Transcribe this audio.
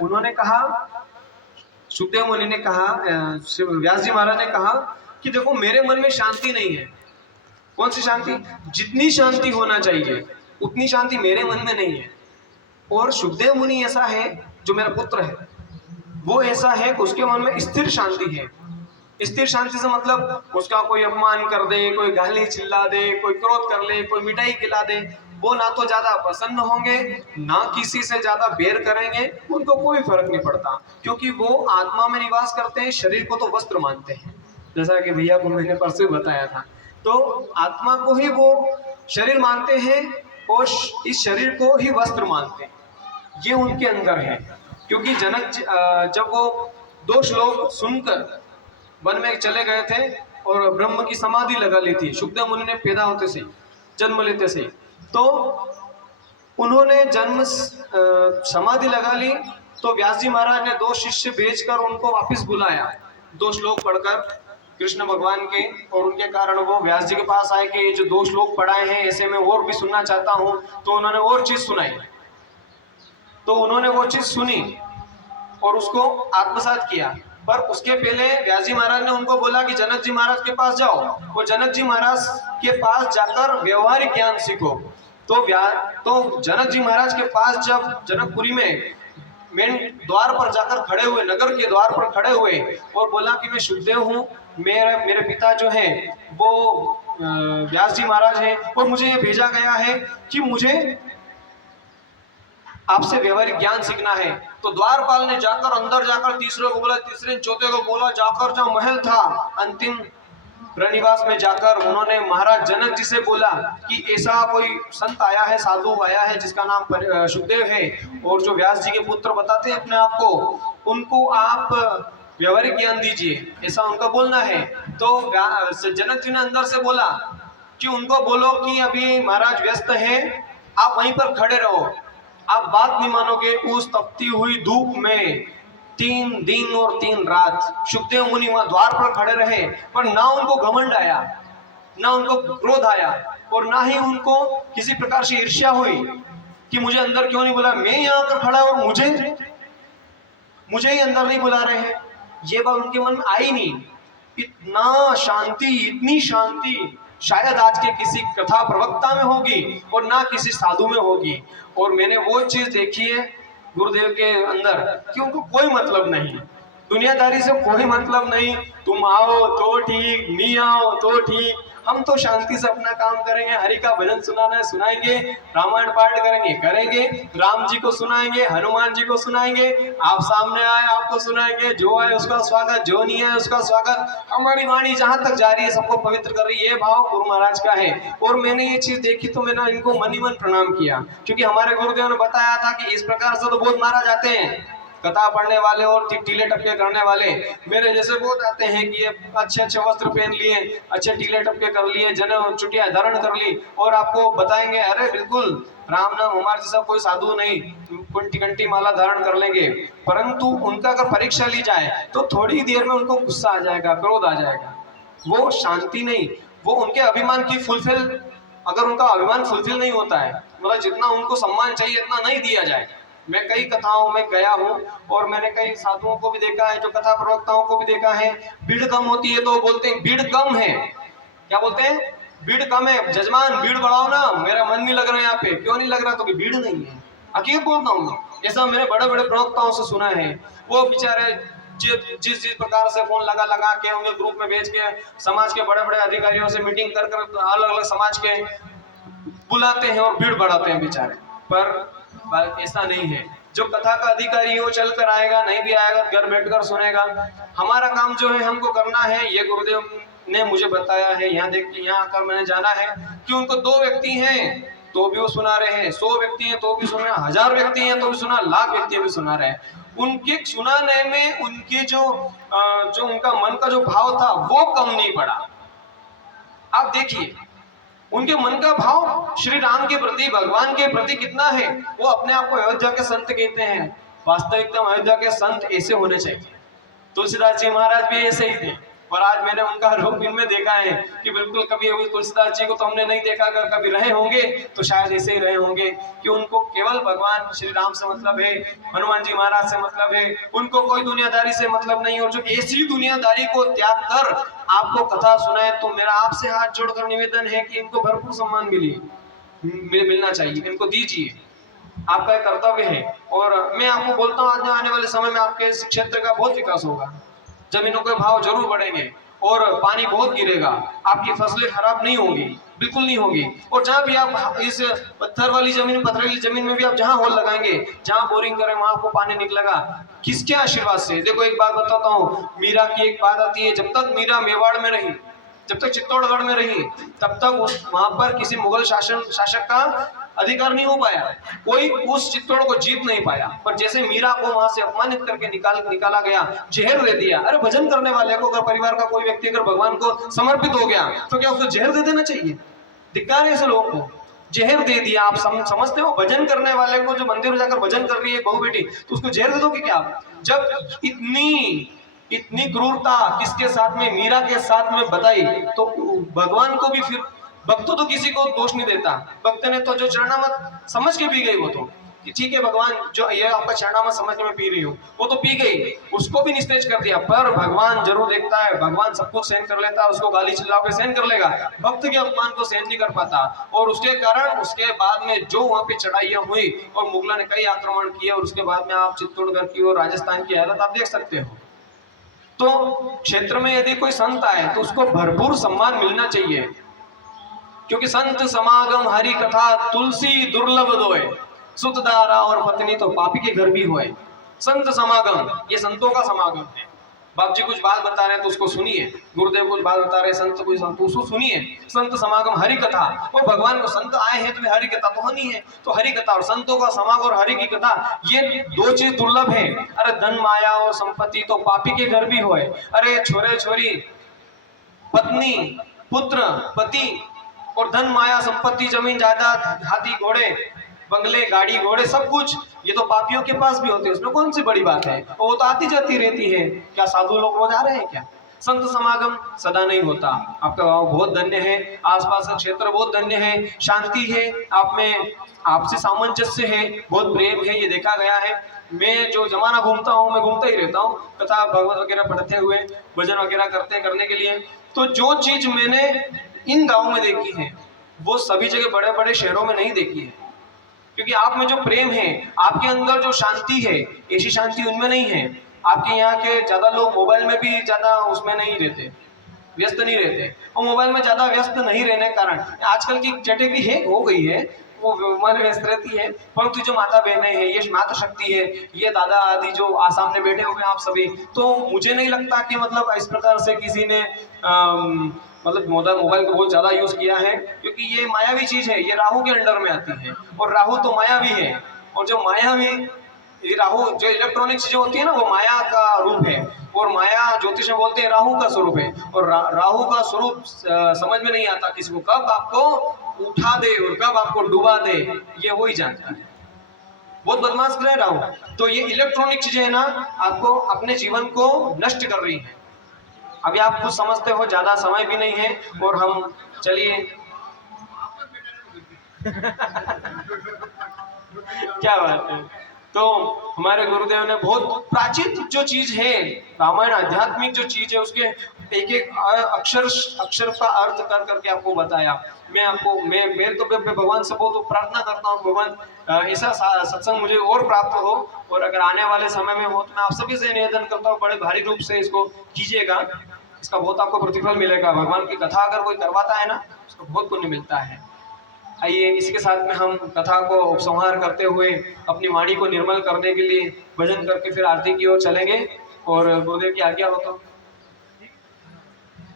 उन्होंने कहा, सुखदेव मुनि ने कहा, व्यास जी महाराज ने कहा कि देखो मेरे मन में शांति नहीं है। कौन सी शांति? जितनी शांति होना चाहिए उतनी शांति मेरे मन में नहीं है। और सुखदेव मुनि ऐसा है, जो मेरा पुत्र है वो ऐसा है कि उसके मन में स्थिर शांति है। स्थिर शांति से मतलब उसका कोई अपमान कर दे, कोई गाली चिल्ला दे, कोई क्रोध कर ले, कोई मिठाई खिला दे, वो ना तो ज्यादा प्रसन्न होंगे ना किसी से ज्यादा बैर करेंगे, उनको कोई फर्क नहीं पड़ता, क्योंकि वो आत्मा में निवास करते हैं, शरीर को तो वस्त्र मानते हैं। जैसा कि भैया को मैंने परसों बताया था, तो आत्मा को ही वो शरीर मानते हैं और इस शरीर को ही वस्त्र मानते हैं। ये उनके अंदर है। क्योंकि जब वो 2 श्लोक सुनकर वन में चले गए थे और ब्रह्म की समाधि लगा ली थी सुखदेव मुनि ने, पैदा होते से, जन्म लेते से, तो उन्होंने समाधि लगा ली। तो व्यास जी महाराज ने 2 शिष्य भेजकर उनको वापस बुलाया, 2 श्लोक पढ़कर कृष्ण भगवान के, और उनके कारण वो व्यास जी के पास आए कि जो 2 श्लोक पढ़ाए हैं ऐसे मैं और भी सुनना चाहता हूँ। तो उन्होंने और चीज सुनाई, तो उन्होंने वो चीज सुनी और उसको आत्मसात किया। पर उसके पहले व्यास जी महाराज ने उनको बोला कि जनक जी महाराज के पास जाओ, वो जनक जी महाराज के पास जाकर व्यवहारिक ज्ञान सीखो। तो जनक जी महाराज के पास जब जनकपुरी में मेन द्वार पर जाकर खड़े हुए, नगर के द्वार पर खड़े हुए और बोला कि मैं सुखदेव हूँ, मेरे पिता जो है वो व्यास जी महाराज हैं और मुझे ये भेजा गया है कि मुझे आपसे व्यवहारिक ज्ञान सीखना है। तो द्वारपाल ने जाकर अंदर जाकर तीसरे को बोला, तीसरे चौथे को बोला, जाकर जो महल था अंतिम रनिवास में जाकर उन्होंने महाराज जनक जी से बोला कि ऐसा कोई संत आया है, साधु आया है जिसका नाम सुखदेव है और जो व्यास जी के पुत्र बताते हैं अपने आप को, उनको आप व्यवहारिक ज्ञान दीजिए, ऐसा उनका बोलना है। तो जनक जी ने अंदर से बोला कि उनको बोलो कि अभी महाराज व्यस्त हैं, आप वहीं पर खड़े रहो, आप बात नहीं मानोगे। उस तपती हुई धूप में 3 दिन और 3 रात सुखदेव मुनि वहां द्वार पर खड़े रहे, पर ना उनको घमंड आया, ना उनको क्रोध आया और ना ही उनको किसी प्रकार से ईर्ष्या हुई कि मुझे अंदर क्यों नहीं बुला, मैं यहाँ पर खड़ा और मुझे ही अंदर नहीं बुला रहे हैं। ये बात उनके मन में आई नहीं। इतना शांति, इतनी शांति शायद आज के किसी कथा प्रवक्ता में होगी और ना किसी साधु में होगी। और मैंने वो चीज देखी है गुरुदेव के अंदर कि उनको कोई मतलब नहीं, दुनियादारी से कोई मतलब नहीं, तुम आओ तो ठीक, नहीं आओ तो ठीक, हम तो शांति से अपना काम करेंगे, हरि का भजन सुनाना है सुनाएंगे, रामायण पाठ करेंगे, राम जी को सुनाएंगे, हनुमान जी को सुनाएंगे, आप सामने आए आपको सुनाएंगे, जो आए उसका स्वागत, जो नहीं आए उसका स्वागत। हमारी वाणी जहां तक जा रही है सबको पवित्र कर रही है, ये भाव गुरु महाराज का है। और मैंने ये चीज देखी तो मैंने इनको मन ही मन प्रणाम किया, क्योंकि हमारे गुरुदेव ने बताया था कि इस प्रकार से तो बहुत महाराज आते हैं, कथा पढ़ने वाले और टीले टपके करने वाले मेरे जैसे बहुत आते हैं कि ये अच्छे अच्छे वस्त्र पहन लिए, अच्छे टीले टपके कर लिए, जनेऊ चुटिया धारण कर ली और आपको बताएंगे अरे बिल्कुल राम नाम हमारे जैसा कोई साधु नहीं, कुंटी कंटी माला धारण कर लेंगे। परंतु उनका अगर परीक्षा ली जाए तो थोड़ी देर में उनको गुस्सा आ जाएगा, क्रोध आ जाएगा। वो शांति नहीं, वो उनके अभिमान की फुलफिल, अगर उनका अभिमान फुलफिल नहीं होता है, मतलब जितना उनको सम्मान चाहिए इतना नहीं दिया जाए। मैं कई कथाओं में गया हूँ और मैंने कई साधुओं को भी देखा है, जो कथा प्रवक्ताओं को भी देखा है, भीड़ कम होती है तो बोलते हैं भीड़ कम है, क्या बोलते हैं, भीड़ कम है, जजमान भीड़ बढ़ाओ ना, मेरा मन नहीं लग रहा है यहाँ पे। क्यों नहीं लग रहा? तो कि भीड़ नहीं है। हकीकत बोलता हूँ, ऐसा मैंने बड़े बड़े प्रवक्ताओं से सुना है। वो बेचारे जिस प्रकार से फोन लगा के उनके ग्रुप में भेज के समाज के बड़े बड़े अधिकारियों से मीटिंग कर अलग अलग समाज के बुलाते हैं और भीड़ बढ़ाते हैं बेचारे, पर ऐसा नहीं है। जो कथा का अधिकारी हो चल कर आएगा, नहीं भी आएगा घर बैठकर सुनेगा। हमारा काम जो है हमको करना है, ये गुरुदेव ने मुझे बताया है। यहाँ देख के यहाँ आकर मैंने जाना है कि उनको 2 व्यक्ति हैं तो भी वो सुना रहे हैं, 100 व्यक्ति हैं तो भी सुना रहे हैं, 1000 व्यक्ति हैं तो भी सुना, लाख व्यक्ति भी सुना रहे हैं। उनके सुनाने में उनके जो उनका मन का जो भाव था वो कम नहीं पड़ा। आप देखिए उनके मन का भाव श्री राम के प्रति, भगवान के प्रति कितना है। वो अपने आप को अयोध्या के संत कहते हैं। वास्तविकता अयोध्या के संत ऐसे होने चाहिए। तुलसीदास जी महाराज भी ऐसे ही थे। और आज मैंने उनका रूप इनमें देखा है कि बिल्कुल कभी अभी तुलसीदास जी को तो हमने नहीं देखा, अगर कभी रहे होंगे तो शायद ऐसे ही रहे होंगे कि उनको केवल भगवान श्री राम से मतलब है, हनुमान जी महाराज से मतलब है, उनको कोई दुनियादारी से मतलब नहीं। और जो ऐसी दुनियादारी को त्याग कर आपको कथा सुनाए, तो मेरा आपसे हाथ जोड़कर निवेदन है कि इनको भरपूर सम्मान मिलना चाहिए, इनको दीजिए, आपका एक कर्तव्य है। और मैं आपको बोलता हूँ आज आने वाले समय में आपके इस क्षेत्र का बहुत विकास होगा, जमीनों के भाव जरूर बढ़ेंगे और पानी बहुत गिरेगा, आपकी फसलें खराब नहीं होंगी, बिल्कुल नहीं होगी। और जहाँ भी आप इस पत्थर वाली जमीन, पथरीली जमीन में भी आप जहाँ होल लगाएंगे, जहाँ बोरिंग करें, वहां आपको पानी निकलेगा। किसके आशीर्वाद से? देखो एक बात बताता हूँ, मीरा की एक बात आती है, जब तक मीरा मेवाड़ में रही, जब तक चित्तौड़गढ़ में रही, तब तक वहां पर किसी मुगल शासक का अधिकार नहीं हो पाया, कोई उस चित्तौड़ को जीत नहीं पाया। पर जैसे मीरा को वहां से अपमानित करके निकाला गया, जहर दे दिया। अरे भजन करने वाले को, अगर परिवार का कोई व्यक्ति अगर भगवान को समर्पित हो गया तो क्या उसको जहर दे देना चाहिए? धिक्कार है ऐसे लोगों को, जहर दे दिया। आप समझते हो भजन करने वाले को, जो मंदिर में जाकर भजन कर रही है बहू बेटी, तो उसको जहर दे दोगे क्या आप? जब इतनी क्रूरता किसके साथ में, मीरा के साथ में बताई, तो भगवान को भी फिर, भक्त तो किसी को दोष नहीं देता, भक्त ने तो जो चरणामत समझ के पी गई, वो तो कि ठीक है भगवान, जो ये आपका चरणामत समझ के मैं पी रही हूँ, वो तो पी गई, उसको भी निस्तेज कर दिया। पर भगवान जरूर देखता है, भगवान सब कुछ सहन कर लेता है, उसको गाली चिल्ला के सहन कर लेगा, भक्त के अपमान को सहन नहीं कर पाता। और उसके कारण उसके बाद में जो वहां पे चढ़ाइयां हुई और मुगलों ने कई आक्रमण किए, और उसके बाद में आप चित्तौड़गढ़ की और राजस्थान की हालत आप देख सकते हो। तो क्षेत्र में यदि कोई संत आए तो उसको भरपूर सम्मान मिलना चाहिए, क्योंकि संत समागम हरि कथा तुलसी दुर्लभ दोय, सुत दारा और पत्नी तो पापी के घर भी होए। संत समागम, ये संतों का समागम है। बाप जी कुछ बात बता रहे हैं तो उसको सुनिए, गुरुदेव कुछ बात बता रहे हैं, संत कोई संत, उसको सुनिए। संत समागम हरि कथा, वो भगवान को संत आए हैं तो हरि कथा तो होनी है, तो हरि कथा और संतों का समागम और हरि की कथा, ये दो चीज दुर्लभ है। अरे धन माया और संपत्ति तो पापी के घर भी होए। अरे छोरे छोरी, पत्नी, पुत्र, पति और धन माया संपत्ति, जमीन जायदाद, हाथी घोड़े, बंगले, गाड़ी घोड़े, सब कुछ ये तो पापियों के पास भी होते हैं, उसमें कौन सी बड़ी बात है? वो तो आती जाती रहती है। क्या साधु लोग रोज आ रहे हैं क्या? संत समागम सदा नहीं होता। आपका गांव बहुत धन्य है, आसपास का क्षेत्र बहुत धन्य है, शांति है, आप में आपसे सामंजस्य है, बहुत प्रेम है, ये देखा गया है। मैं जो जमाना घूमता हूँ, मैं घूमता ही रहता हूँ, कथा भगवत वगैरह पढ़ते हुए, भजन वगैरह करने के लिए। तो जो चीज मैंने इन गाँव में देखी है, वो सभी जगह बड़े बड़े शहरों में नहीं देखी है। क्योंकि आप में जो प्रेम है, आपके अंदर जो शांति है, ऐसी शांति उनमें नहीं है। आपके यहाँ के ज्यादा लोग मोबाइल में भी ज्यादा उसमें नहीं रहते, व्यस्त नहीं रहते, और मोबाइल में ज्यादा व्यस्त नहीं रहने के कारण आजकल की कैटेगरी है हो गई है, वो मोबाइल व्यस्त रहती है। परंतु जो माता बहनें हैं, ये माता शक्ति है, ये दादा आदि जो सामने बैठे हुए हैं आप सभी, तो मुझे नहीं लगता कि मतलब इस प्रकार से किसी ने मतलब मोबाइल को बहुत ज्यादा यूज किया है, क्योंकि ये मायावी चीज है, ये राहु के अंडर में आती है, और राहु तो मायावी है। और जो मायावी, ये राहु जो इलेक्ट्रॉनिक चीजें होती है ना, वो माया का रूप है, और माया ज्योतिष में बोलते हैं राहु का स्वरूप है। और राहु का स्वरूप समझ में नहीं आता किसी को, कब आपको उठा दे और कब आपको डुबा दे, ये वही जानता है। बहुत बदमाश ग्रह राहु। तो ये इलेक्ट्रॉनिक चीजें है ना, आपको अपने जीवन को नष्ट कर रही है। अभी आप कुछ समझते हो, ज्यादा समय भी नहीं है, और हम चलिए क्या बात है। तो हमारे गुरुदेव ने बहुत प्राचीन जो चीज है, रामायण आध्यात्मिक जो चीज है, उसके एक एक अक्षर का अर्थ कर करके आपको बताया। मैं तो भगवान से बहुत प्रार्थना करता हूँ, भगवान ऐसा सत्संग मुझे और प्राप्त हो, और अगर आने वाले समय में हो तो मैं आप सभी से निवेदन करता हूँ, बड़े भारी रूप से इसको कीजिएगा, इसका बहुत आपको प्रतिफल मिलेगा। भगवान की कथा अगर कोई करवाता है ना, उसको बहुत पुण्य मिलता है। आइए इसी के साथ में हम कथा को उपसंहार करते हुए अपनी वाणी को निर्मल करने के लिए भजन करके फिर आरती की ओर चलेंगे, और गुरुदेव की आज्ञा हो तो